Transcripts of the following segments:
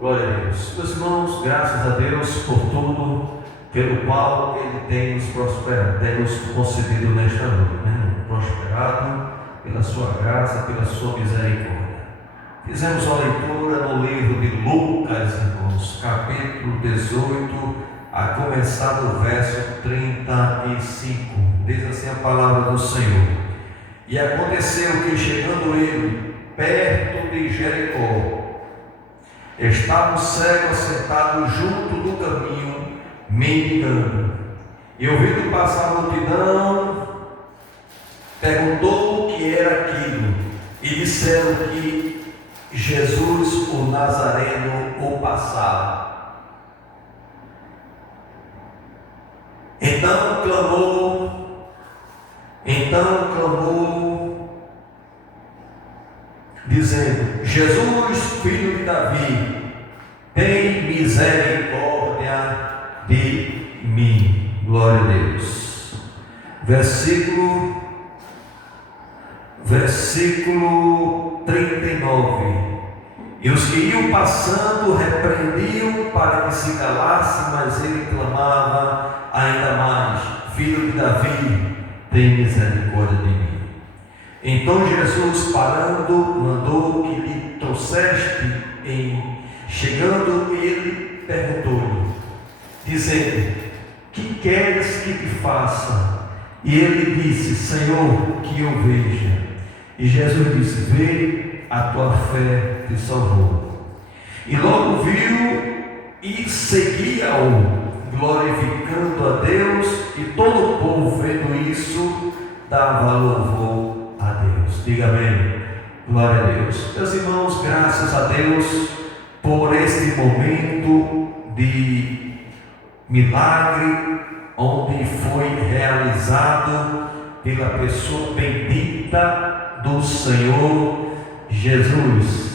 Glória a Deus. Meus irmãos, graças a Deus por tudo pelo qual Ele tem nos prosperado, tem nos concedido nesta noite, né? Prosperado pela sua graça, pela sua misericórdia. Fizemos a leitura no livro de Lucas, irmãos, capítulo 18, a começar do verso 35. Diz assim a palavra do Senhor: E aconteceu que, chegando ele perto de Jericó, estava um cego assentado junto do caminho, mendigando. E ouvindo passar a multidão, perguntou o que era aquilo, e disseram que Jesus o Nazareno o passava. Então clamou, dizendo: Jesus, filho de Davi, tem misericórdia de mim. Glória a Deus. Versículo 39. E os que iam passando repreendiam para que se calasse, mas ele clamava ainda mais: Filho de Davi, tem misericórdia de mim. Então Jesus, parando, mandou que lhe trouxeste. Chegando ele, perguntou-lhe, dizendo: Que queres que te faça? E ele disse: Senhor, que eu veja. E Jesus disse: Vê, a tua fé te salvou. E logo viu e seguia-o, glorificando a Deus, e todo o povo, vendo isso, dava louvor a Deus. Diga amém. Glória a Deus. Meus irmãos, graças a Deus por este momento de milagre, onde foi realizado pela pessoa bendita do Senhor Jesus.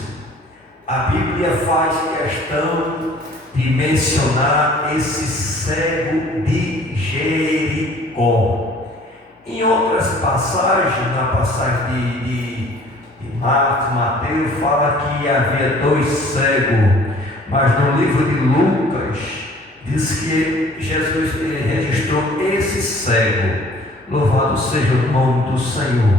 A Bíblia faz questão de mencionar esse cego de Jericó. Em outras passagens, na passagem de Marcos, Mateus, fala que havia 2 cegos, mas no livro de Lucas diz que Jesus registrou esse cego. Louvado seja o nome do Senhor.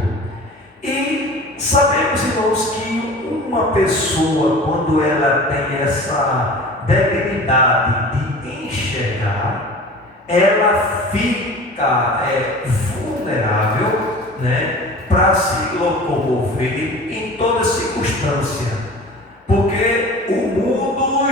E sabemos, irmãos, que uma pessoa, quando ela tem essa debilidade de enxergar, ela fica vulnerável, né, para se locomover em toda circunstância, porque o mundo,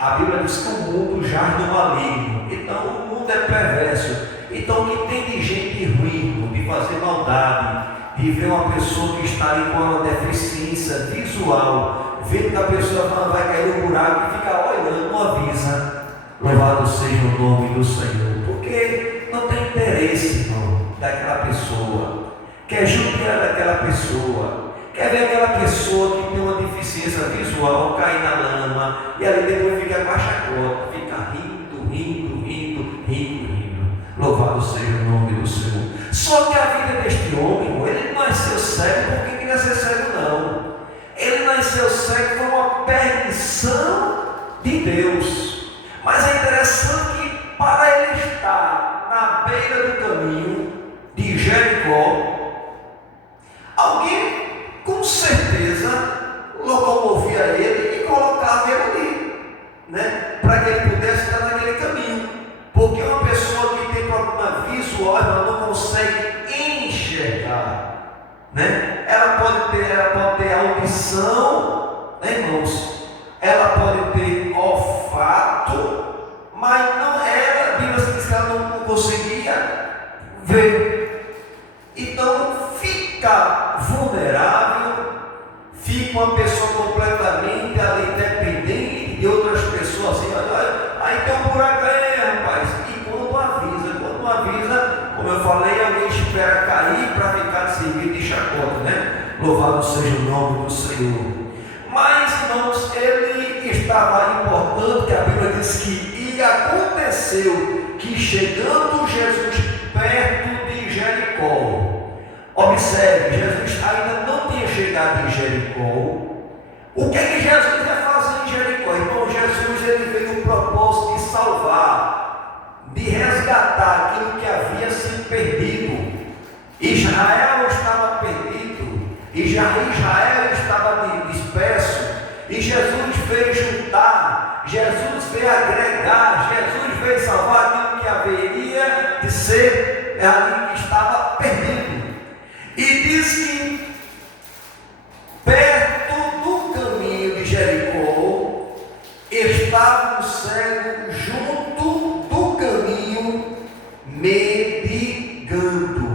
a Bíblia diz que o mundo jaz no maligno. Então o mundo é perverso. Então o que tem de gente ruim, de fazer maldade, de ver uma pessoa que está ali com uma deficiência visual, vendo que a pessoa vai cair no buraco e fica olhando, não avisa. Louvado seja o nome do Senhor, porque não tem interesse, irmão, daquela pessoa, quer judiar daquela pessoa, quer ver aquela pessoa que tem uma deficiência visual cair na lama e ali depois fica com a chacota, fica rindo. Louvado seja o nome do Senhor. Só que a vida deste homem, ele não nasceu cego porque queria ser cego, não. Ele nasceu cego por uma permissão de Deus. Mas é interessante que, para ele estar na beira do caminho de Jericó, alguém com certeza locomovia ele e colocava ele ali, né, para que ele pudesse estar naquele caminho. Porque uma pessoa que tem problema visual, ela não consegue enxergar, né? Ela pode ter audição, né, irmãos? Ela pode ter olfato, mas não era, a Bíblia diz que ela não conseguia ver. Então fica vulnerável, fica uma pessoa completamente ali dependente de outras pessoas. Assim, aí tem um buraco aí, rapaz. E quando avisa, como eu falei, alguém espera cair para ficar servindo de chacota, né? Louvado seja o nome do Senhor. Mas, irmãos, ele estava importante, que a Bíblia diz que e aconteceu que, chegando Jesus perto de Jericó, observe, Jesus ainda não tinha chegado em Jericó. O que é que Jesus ia fazer em Jericó? Então propósito de salvar, de resgatar aquilo que havia sido perdido. Israel estava perdido, Israel estava disperso, e Jesus veio juntar, Jesus veio agregar, Jesus veio salvar aquilo que haveria de ser ali que estava perdido. E diz que perto do caminho de Jericó estava um cego junto do caminho, mendigando.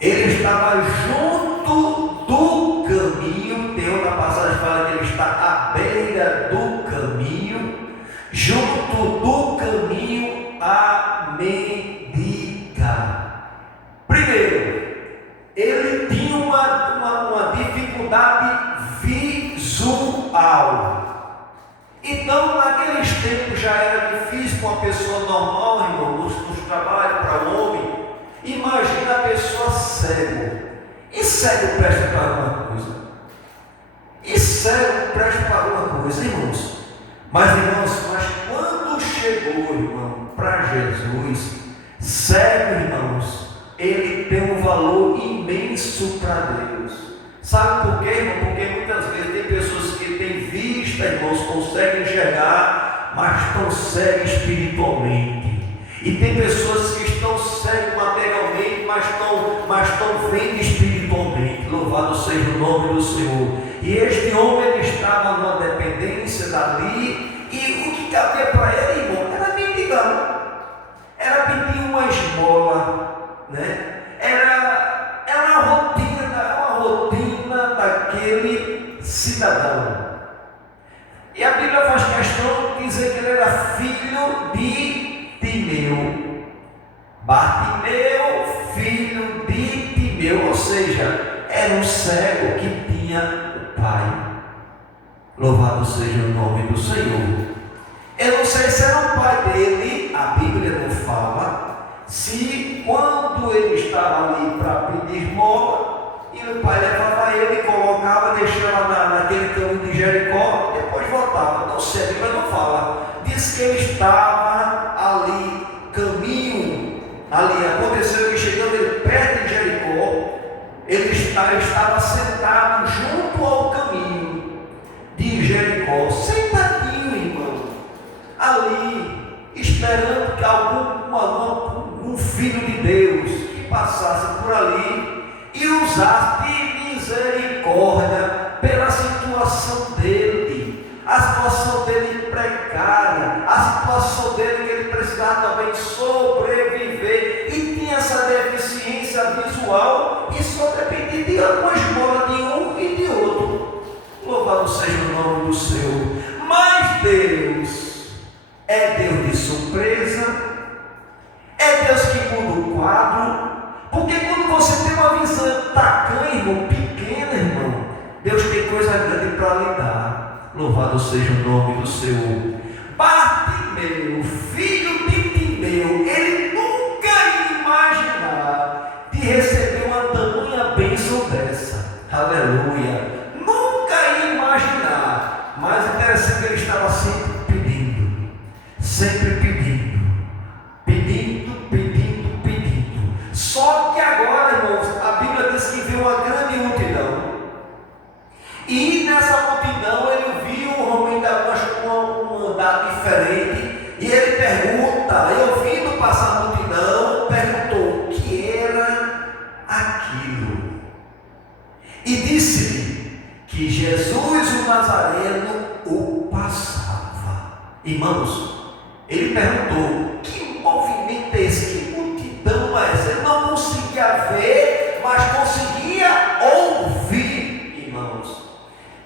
Ele estava junto do caminho. Tem outra passagem que fala que ele está à beira do caminho, junto do caminho a mendigar. Primeiro, ele tinha uma dificuldade visual. Então, naqueles tempos já era difícil para uma pessoa normal, irmão, nos trabalhos para o homem. Imagina a pessoa cego. E cego presta para alguma coisa? E cego presta para alguma coisa, irmãos? Mas quando chegou, irmão, para Jesus, cego, irmãos, ele tem um valor imenso para Deus. Sabe por quê, irmão? Porque muitas vezes tem pessoas que têm vista, irmãos, conseguem enxergar, mas estão cegos espiritualmente. E tem pessoas que estão cegos materialmente, mas estão vendo espiritualmente. Louvado seja o nome do Senhor. E este homem, ele estava numa dependência dali, e o que cabia para ele, irmão, era mendigar, era pedir uma esmola, né? Era uma rotina daquele cidadão. E a Bíblia faz questão de dizer que ele era filho de Timeu. Bartimeu, filho de Timeu, ou seja, era um cego que tinha o pai. Louvado seja o nome do Senhor. Eu não sei se era o pai dele, a Bíblia não fala, se quando ele estava ali para pedir esmola, e o pai levava ele, colocava, deixava naquele caminho de Jericó, e depois voltava. Não sei, a Bíblia não fala. Diz que ele estava ali, caminho, ali, aconteceu que chegando ele perto de Jericó, ele estava sentado junto ao caminho de Jericó, sentadinho, irmão, ali, esperando que algum filho de Deus que passasse por ali e usasse de misericórdia pela situação dele, a situação dele precária, a situação dele que ele precisava também sobreviver, e tinha essa deficiência visual e só dependia de uma esmola de um e de outro. Louvado seja o nome do Senhor. Mas Deus é Deus de surpresa, é Deus que muda o quadro, porque quando você tem uma visão tacanha, irmão, pequena, irmão, Deus tem coisa grande para lhe dar. Louvado seja o nome do Senhor. Bartimeu, filho de Timeu, ele nunca ia imaginar de receber uma tamanha bênção dessa. Aleluia. Nunca ia imaginar. Mas interessante que ele estava sempre pedindo. Sempre pedindo. Pedindo. Só que agora, irmãos, a Bíblia diz que viu uma grande multidão. E nessa multidão ele viu realmente um andar diferente. E ele pergunta, eu vindo passar a multidão, perguntou o que era aquilo. E disse-lhe que Jesus o Nazareno o passava. Irmãos, ele perguntou, que movimento é esse? Que multidão é essa? Ele não conseguia ver, mas conseguia ouvir, irmãos.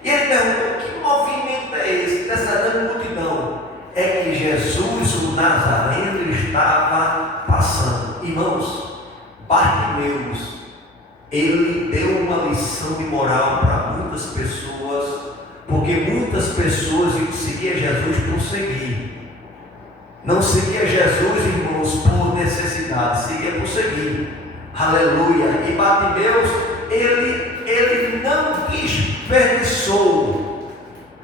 E ele perguntou, que movimento é esse dessa grande multidão? É que Jesus, o Nazareno, estava passando. Irmãos, Bartimeu, ele deu uma lição de moral para muitas pessoas, porque muitas pessoas seguiam Jesus por seguir. Não seguia Jesus, irmãos, por necessidade, seguia por seguir. Aleluia. E Bartimeu, ele não desperdiçou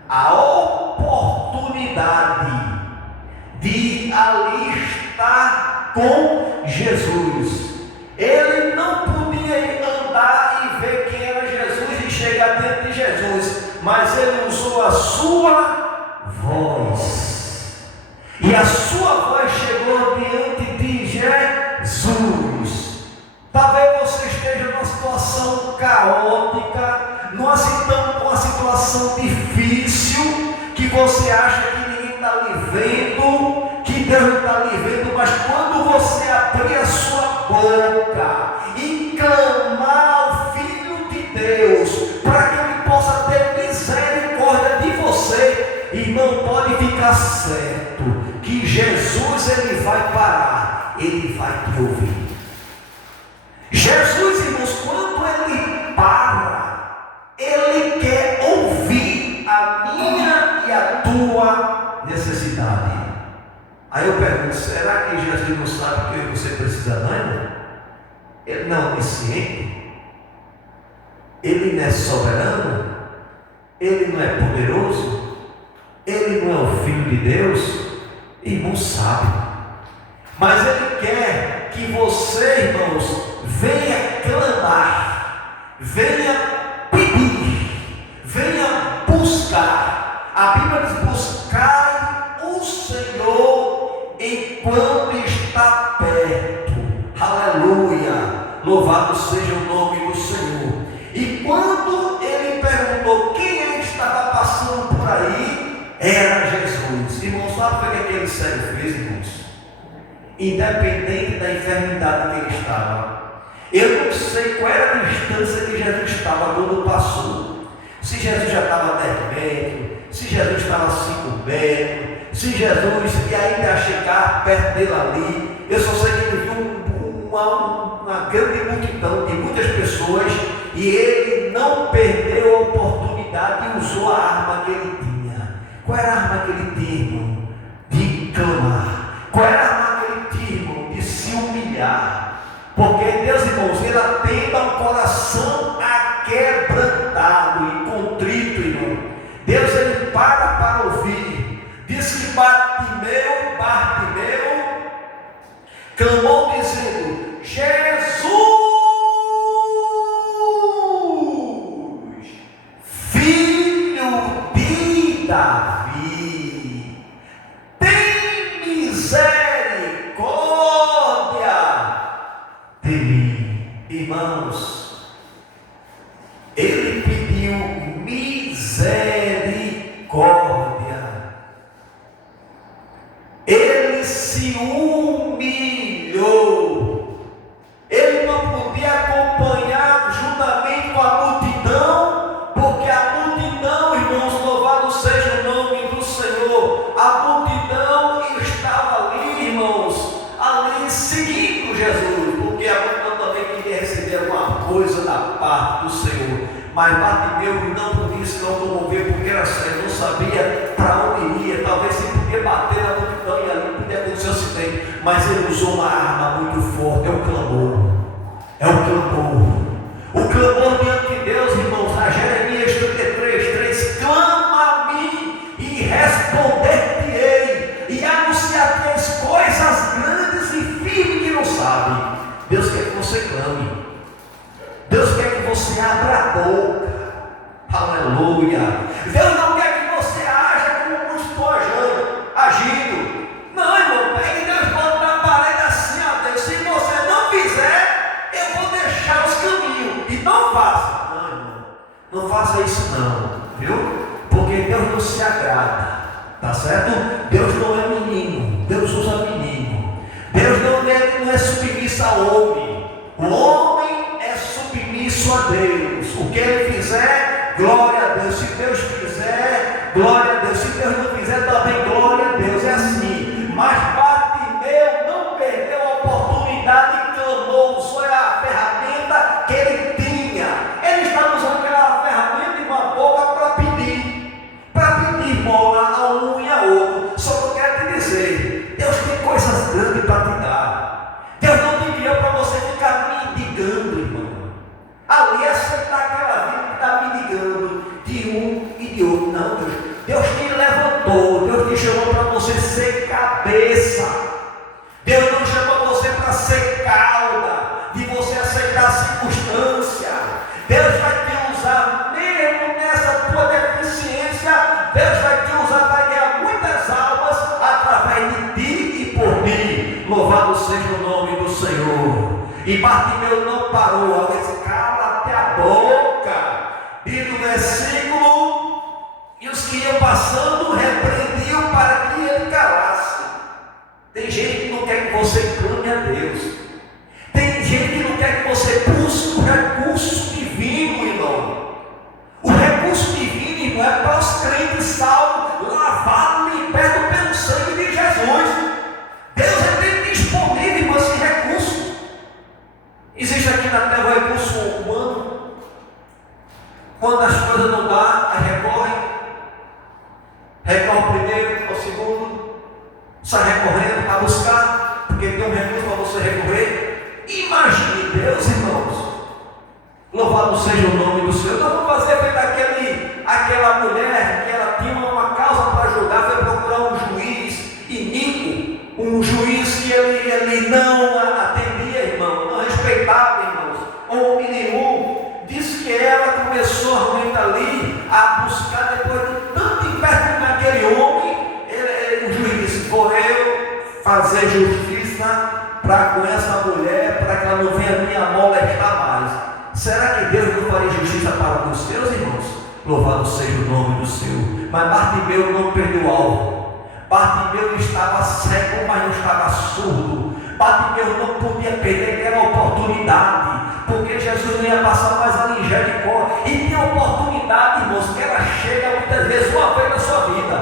a oportunidade de ali estar com Jesus. Ele não podia andar e ver quem era Jesus e chegar diante de Jesus, mas ele usou a sua voz, e a sua voz chegou diante de Jesus. Talvez você esteja numa situação caótica, numa situação difícil, que você acha que ninguém está lhe vendo, que Deus não está lhe vendo, mas quando você abrir a sua boca e clamar ao Filho de Deus, para que Ele possa ter misericórdia de você, irmão, pode ficar certo, que Jesus, Ele vai parar, Ele vai te ouvir. Jesus, irmãos, quando Ele para, Ele quer ouvir a minha e a tua necessidade. Aí eu pergunto, será que Jesus não sabe o que você precisa, não? Ele não é onisciente? Ele não é soberano? Ele não é poderoso? Ele não é o Filho de Deus? Irmão, sabe. Mas Ele quer que você, irmãos, venha clamar, venha pedir, venha buscar. A Bíblia diz: buscai o Senhor enquanto está perto. Aleluia, louvado seja o nome do Senhor. E quando ele perguntou quem é que estava passando por aí, era Jesus. Irmãos, sabe o que aquele cego fez, irmãos? Independente da enfermidade que ele estava, eu não sei qual era a distância que Jesus estava quando passou. Se Jesus já estava a 10 metros, se Jesus estava a 5 metros, se Jesus ia chegar perto dele ali. Eu só sei que ele viu uma grande multidão de muitas pessoas, e ele não perdeu a oportunidade e usou a arma que ele tinha. Qual era a arma que ele tinha, irmão? De clamar. Qual era a arma que ele tinha, irmão? De se humilhar. Porque Deus, irmãos, Ele atende a um coração aquebrantado e contrito, irmão. Deus, Ele para ouvir. Diz que Bartimeu clamou dizendo: Jesus, Filho de Davi, tem misericórdia de mim. Irmãos, ele pediu misericórdia. Ele se humilhou. Ele não podia acompanhar juntamente com a multidão, porque a multidão, irmãos, louvado seja o nome do Senhor, a multidão estava ali, irmãos, ali seguindo Jesus, porque a multidão também queria receber alguma coisa da parte do Senhor. Mas Bartimeu não podia se locomover, porque era cego, não sabia para onde iria. Talvez se podia bater na multidão e ali podia acontecer um acidente, mas ele usou uma arma muito forte. É o clamor. É o clamor. O clamor diante de Deus, irmãos. A Jeremias 33:3: clama a mim e responder-te-ei, e anunciar-te as coisas grandes e firmes que não sabe. Deus quer que você clame. Deus quer que você abra a boca. Aleluia. Deus não quer que você haja como muitos estão agindo. Não, irmão, pegue Deus, bota na parede assim, ó Deus. Se você não fizer, eu vou deixar os caminhos. E não faça. Não, irmão, não faça isso não, viu? Porque Deus não se agrada, tá certo? Deus não é menino, Deus usa menino. Deus não é submisso ao homem. O homem é submisso a Deus. O que Ele fizer, glória a Deus. Se Deus fizer, glória a Deus. Se Deus não fizer, também glória a Deus. É assim. Mas Bartimeu não perdeu a oportunidade e clamou. Usou a ferramenta que ele tinha. Ele estava usando aquela ferramenta e uma boca para pedir, irmão, a um e a outro. Só que eu quero te dizer, Deus tem coisas grandes para te dar. Deus não te criou para você ficar mendigando, irmão. Ali aceitar aquela vida que está mendigando de um e de outro. Não, Deus te levantou, Deus te chamou para você ser cabeça. Deus não chamou você para ser cauda, de você aceitar a circunstância. Deus vai te usar mesmo nessa tua deficiência. Deus vai te usar para ganhar muitas almas através de ti e por ti. Louvado seja o nome do Senhor. E Bartimeu não parou, ele disse: cala-te a boca. Diz no versículo: e os que iam passando repreendiam para que ele calasse. Tem gente que não quer que você clame a Deus. Tem gente que não quer que você busque o recurso divino, irmão. O recurso divino, irmão, é para os crentes salvos, lavados, libertos pelo sangue de Jesus. Deus tem disponível, irmão, esse recurso. Existe aqui na terra o recurso humano. Quando as coisas não dão, recorre primeiro ao segundo, sai recorrendo para buscar, porque tem um recurso para você recorrer. Imagine Deus, irmãos. Louvado seja o nome do Senhor. Nós vamos fazer feito aquela mulher que ela tinha uma causa para julgar, foi procurar um juiz iníquo, um juiz que ele não atendia, irmão, não respeitava, irmãos, homem nenhum. Diz que ela começou muito ali a buscar, depois de tanto imperto naquele homem, o juiz disse: vou eu fazer justiça com essa mulher, para que ela não venha me amolestar mais. Será que Deus não faria justiça para os seus irmãos? Louvado seja o nome do Senhor. Mas Bartimeu não perdeu o alvo. Bartimeu estava cego, mas não estava surdo. Bartimeu não podia perder aquela oportunidade, porque Jesus não ia passar mais ali em Jericó. E tem oportunidade, irmãos, que ela chega muitas vezes uma vez na sua vida.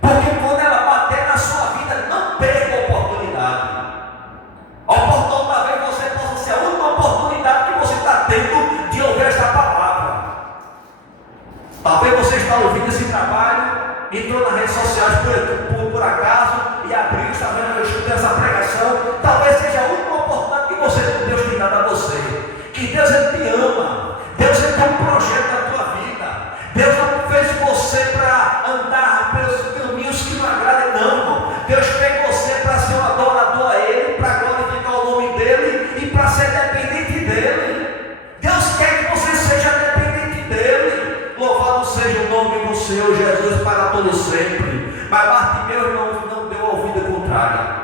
Porque quando ela bater na sua vida, não perca a oportunidade. A oportunidade, talvez você possa ser a única oportunidade que você está tendo de ouvir esta palavra. Talvez você está ouvindo esse trabalho, entrou nas redes sociais por acaso e abriu, está vendo, eu escutei essa pregação. Talvez seja a única oportunidade que Deus tem dado a você. Que Deus ele te ama. Deus ele tem um projeto na tua vida. Deus não fez você para andar pelos caminhos que não agradam, não. Deus fez você para ser um adorador a Ele, para glorificar o nome dEle e para ser dependente dEle. Deus quer que você seja dependente dEle. Louvado seja o nome do Senhor Jesus para todo sempre. Mas Bartimeu não deu ouvida contrária.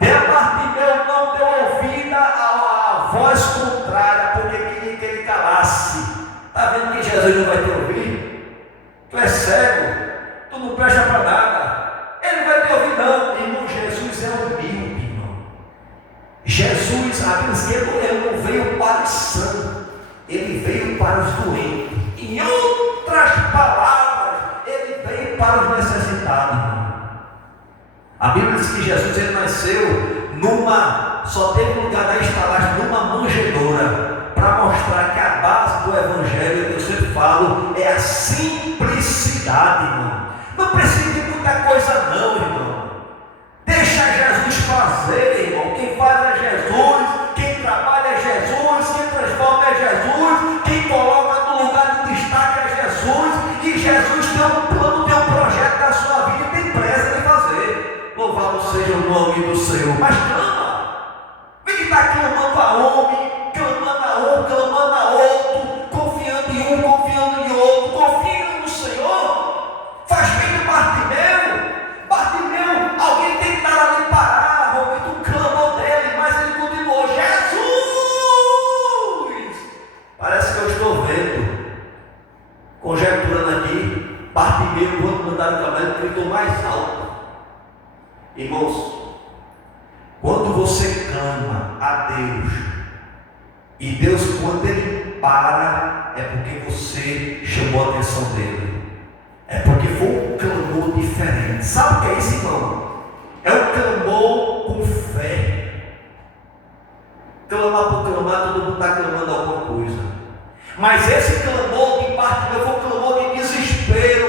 Bartimeu não deu ouvida à voz contrária, porque queria que ele calasse. Está vendo que Jesus não vai te ouvir? Tu é cego, tu não presta para nada. Ele não vai te ouvir, não. Irmão, Jesus é humilde, irmão. Jesus, a Bíblia diz que ele não veio para os sãos, ele veio para os doentes. Em outras palavras, ele veio para os necessitados, irmão. A Bíblia diz que Jesus ele nasceu só teve lugar da estalagem numa manjedoura, para mostrar que a base do Evangelho, eu sempre falo, é a simplicidade, irmão. Não precisa de muita coisa, não, irmão. Deixa Jesus fazer, irmão. Quem faz é Jesus, quem trabalha é Jesus, quem transforma é Jesus, quem coloca no lugar de destaque é Jesus. E Jesus tem um plano, tem um projeto na sua vida e tem pressa de fazer. Louvado seja o nome do Senhor. Mas clama. Vem que está clamando a homem, clamando a outro, confiando em um, confiando em outro, confiando no Senhor. Faz bem do Bartimeu, alguém tentaram ali parar, ouvindo o clamor dele, mas ele continuou: Jesus! Parece que eu estou vendo, conjecturando aqui, Bartimeu, quando mandaram o caminho, gritou mais alto. Irmãos, quando você clama a Deus, e Deus, quando Ele para, é porque você chamou a atenção dEle. É porque foi um clamor diferente. Sabe o que é isso, irmão? É um clamor com fé. Clamar por clamar, todo mundo está clamando alguma coisa. Mas esse clamor de Bartimeu foi um clamor de desespero.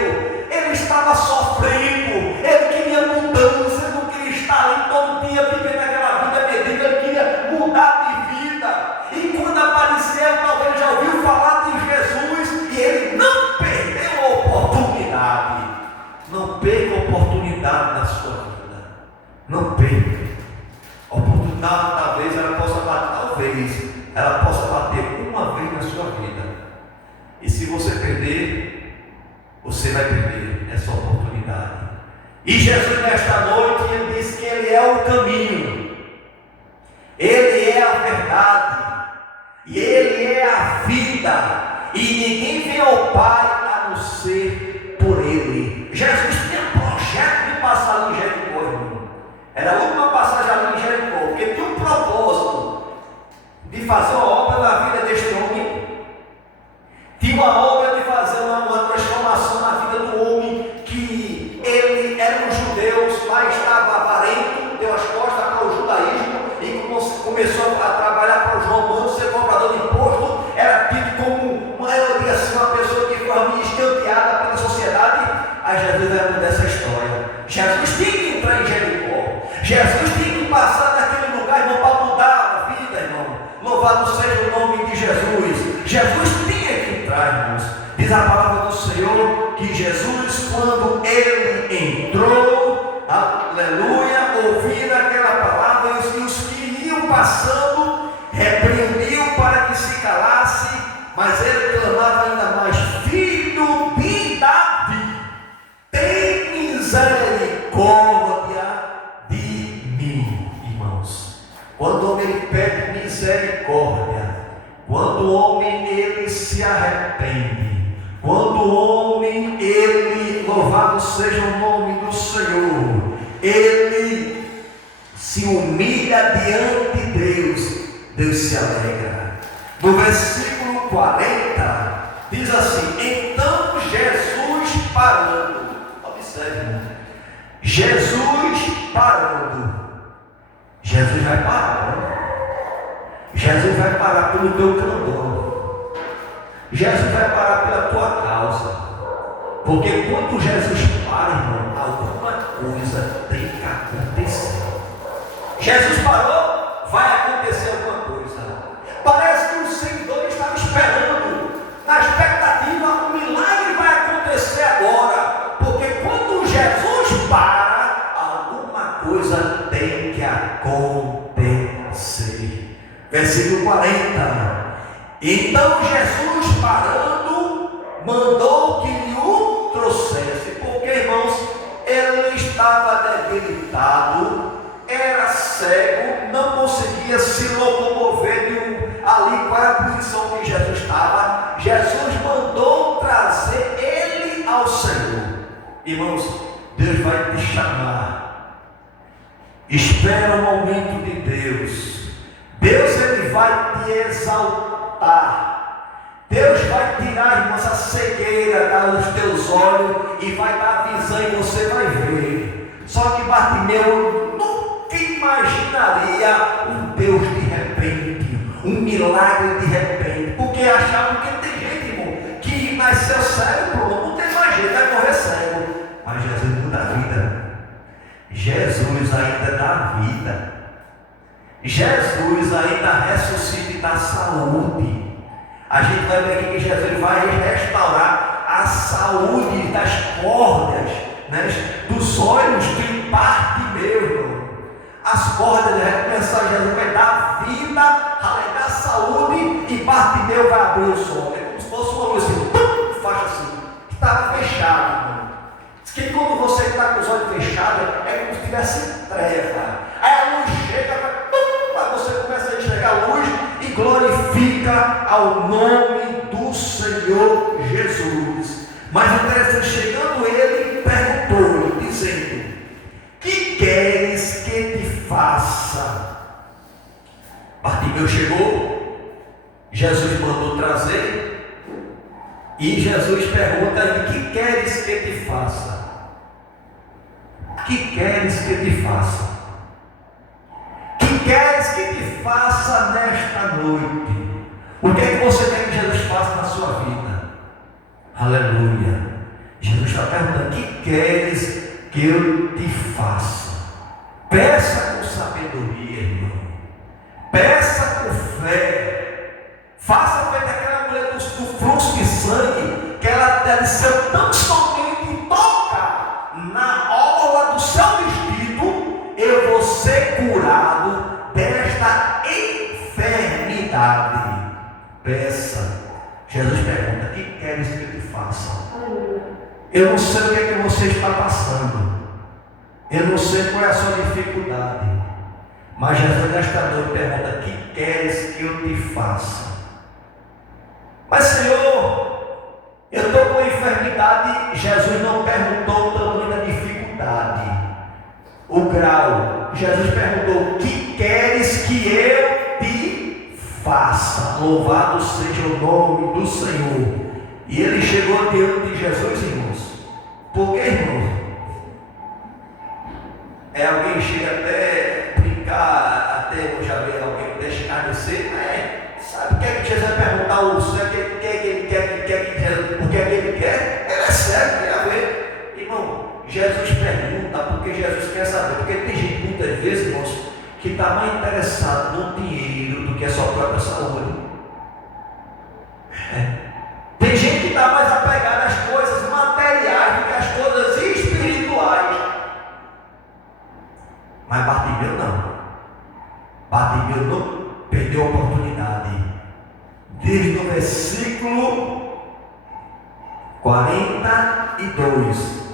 Ele estava sofrendo, ele queria mudança, ele não queria estar ali todo dia vivendo aquela vida medida, ele queria mudar de vida. E quando apareceu, talvez ele já ouviu falar de Jesus, e ele não perdeu a oportunidade. Não perca a oportunidade na sua vida. Não perca. A oportunidade talvez ela possa bater uma vez na sua vida. E se você perder, você vai perder essa oportunidade. E Jesus nesta noite, ele disse que ele é o caminho, ele é a verdade, e ele é a vida, e ninguém vem ao Pai a não ser por ele. Jesus tinha projeto de passar ali em Jericó, irmão. Era a última passagem ali em Jericó, porque tinha um propósito de fazer uma obra na vida deste homem. Tinha uma obra de fazer uma transformação na vida do homem, que ele era um judeu, mas estava avarento, deu as costas para o judaísmo e começou a trabalhar para os romanos, ser cobrador de imposto. Era tido como uma pessoa que foi escanteada pela sociedade. Aí Jesus vai mudar essa história. Jesus tinha que entrar em Jericó, Jesus tinha que passar naquele lugar, irmão, para mudar a vida, irmão. Louvado seja o nome de Jesus. Jesus tinha que entrar, irmãos. Diz a palavra do Senhor que Jesus, quando ele entrou, aleluia, ouviram aquela palavra, e os que iam passando repreendiam para que se calasse, mas ele clamava ainda mais: Filho de Davi, tem misericórdia de mim. Irmãos, quando o homem pede misericórdia, quando o homem ele se arrepende, quando o homem ele, louvado seja o nome do Senhor, ele se humilha diante de Deus, Deus se alegra. No versículo 40 diz assim: então Jesus parando, observe, Jesus parando, Jesus vai parar. Jesus vai parar pelo teu clamor. Jesus vai parar pela tua causa. Porque quando Jesus para, irmão, alguma coisa tem que acontecer. Jesus parou, vai acontecer alguma coisa. Parece que o seguidor estava esperando, na expectativa, o milagre vai acontecer agora. Porque quando Jesus para, alguma coisa tem que acontecer. Versículo 40. Então Jesus, parando, mandou que lhe o trouxesse, porque, irmãos, ele estava debilitado, era cego, não conseguia se locomover ali. Qual era a posição que Jesus estava? Jesus mandou trazer ele ao Senhor. Irmãos, Deus vai te chamar. Espera o momento de Deus. Deus ele vai te exaltar. Deus vai tirar, irmãos, a cegueira dos teus olhos e vai dar visão e você vai ver. Só que Bartimeu nunca imaginaria um Deus de repente, um milagre de repente, porque achava que tem gente, irmão, que nasceu cego, não tem mais jeito, vai morrer cego. Mas Jesus muda a vida. Jesus ainda dá vida. Jesus ainda ressuscita e dá saúde. A gente vai ver aqui que Jesus vai restaurar a saúde das cordas, né, dos olhos de Bartimeu, irmão. As cordas, vai começar, Jesus vai dar vida, vai dar saúde, e Bartimeu vai abrir os olhos. É como se fosse uma luz assim, faz assim, estava fechado, irmão. Diz que quando você está com os olhos fechados, é como se tivesse treva. Aí a luz chega, aí você começa a enxergar a luz e glorifica ao nome do Senhor Jesus. Mas o interessante, chegando ele, perguntou-lhe, dizendo: que queres que te faça? Bartimeu chegou, Jesus mandou trazer, e Jesus pergunta: que queres que te faça? Que queres que te faça? Que queres que te faça nesta noite? O que é que você quer que Jesus faça na sua vida? Aleluia. Jesus está perguntando: que queres que eu te faça? Peça com sabedoria, irmão. Peça com fé. Faça feito aquela mulher do fluxo de sangue, que ela desceu tão somente e toca na hora ser curado desta enfermidade. Peça. Jesus pergunta: que queres que eu te faça? Eu não sei o que é que você está passando. Eu não sei qual é a sua dificuldade. Mas Jesus nesta noite pergunta: que queres que eu te faça? Mas Senhor, eu estou com enfermidade. Jesus não perguntou o tamanho da dificuldade, o grau. Jesus perguntou: que queres que eu te faça? Louvado seja o nome do Senhor. E ele chegou diante de Jesus, irmãos. Por que, irmãos? Alguém chega até brincar, até eu já vi alguém até escarnecer, sabe o que é que Jesus vai perguntar ao céu? O que é que ele quer? Ele é sério, quer ver. Irmão, Jesus pergunta porque Jesus quer saber. Porque tem gente, muitas vezes, irmãos, que está mais interessado no dinheiro do que a sua própria saúde. Tem gente que está mais apegada às coisas materiais do que às coisas espirituais. Mas Bartimeu não. Bartimeu não perdeu a oportunidade. Desde o versículo 42.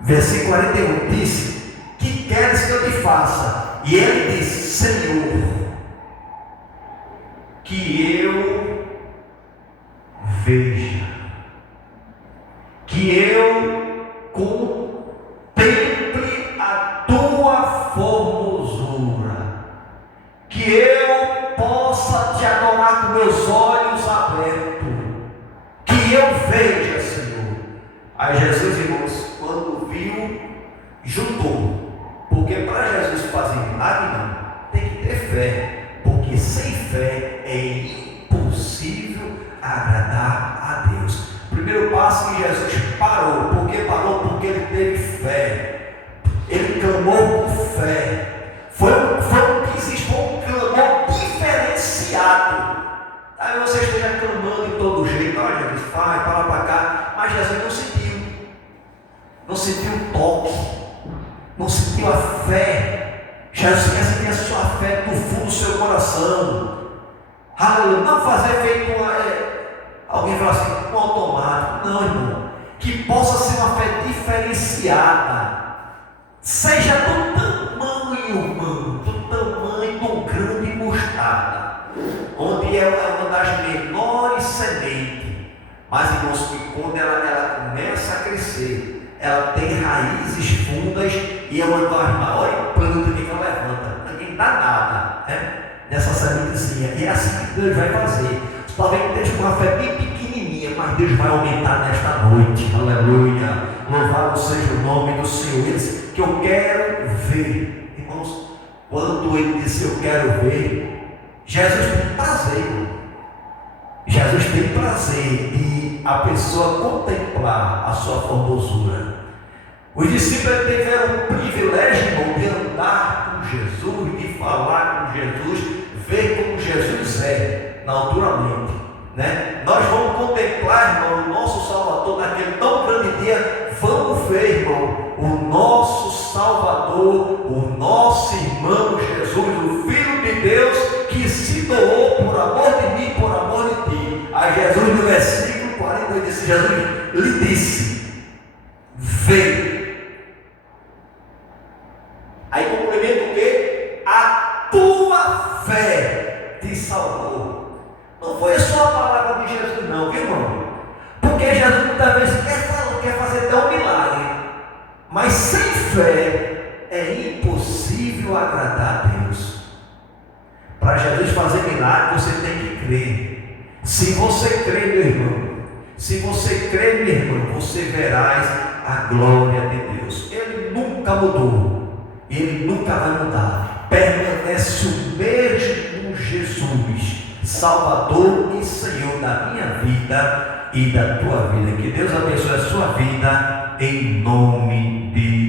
Versículo 41 disse: que queres que eu te faça? E ele disse: Senhor, que eu veja, que eu contemple a tua formosura, que eu possa te adorar com meus olhos abertos, que eu veja, Senhor. Aí Jesus, irmãos, quando viu, juntou. Porque para Jesus fazer milagre, não, tem que ter fé. Porque sem fé é impossível agradar a Deus. O primeiro passo que Jesus parou. Por que parou? Porque ele teve fé. Ele clamou com fé. Foi um clamor diferenciado. Aí você esteja clamando de todo jeito. Olha, Jesus, vai para lá para cá. Mas Jesus não sentiu. Não sentiu o toque. Não sentiu a fé. Jesus quer sentir a sua fé no fundo do seu coração. Aleluia. Não fazer feito alguém fala assim, um automático. Não, irmão. Que possa ser uma fé diferenciada. Seja do tamanho, irmão, do tamanho de um grande mostarda, onde é uma das menores sementes. Mas, irmãos, que quando ela começa a crescer, ela tem raízes fundas e é uma das maiores plantas que ela levanta. Ninguém dá nada, nessa sementezinha. E é assim que Deus vai fazer. Talvez esteja com uma fé bem pequenininha, mas Deus vai aumentar nesta noite. Aleluia. Louvado seja o nome do Senhor. Ele disse que eu quero ver. Irmãos, quando ele disse eu quero ver, Jesus tem prazer. Jesus tem prazer de a pessoa contemplar a sua formosura. Os discípulos tiveram o privilégio, irmão, de andar com Jesus, de falar com Jesus, ver como Jesus é, naturalmente, Nós vamos contemplar, irmão, o nosso Salvador naquele tão grande dia. Vamos ver, irmão, o nosso Salvador, o nosso irmão Jesus, o Filho de Deus, que se doou por amor de mim, por amor de ti. Aí Jesus, no versículo 42, disse, Jesus lhe disse: vê. Aí complementa o quê? A tua fé te salvou. Não foi só a palavra de Jesus não, viu, irmão? Porque Jesus muitas vezes quer fazer até um milagre, mas sem fé é impossível agradar a Deus. Para Jesus fazer milagre, você tem que crer. Se você crer, meu irmão, se você crer, meu irmão, você verás a glória de Deus. Ele nunca mudou, ele nunca vai mudar. Permanece o mesmo Jesus, Salvador e Senhor da minha vida e da tua vida. Que Deus abençoe a sua vida em nome de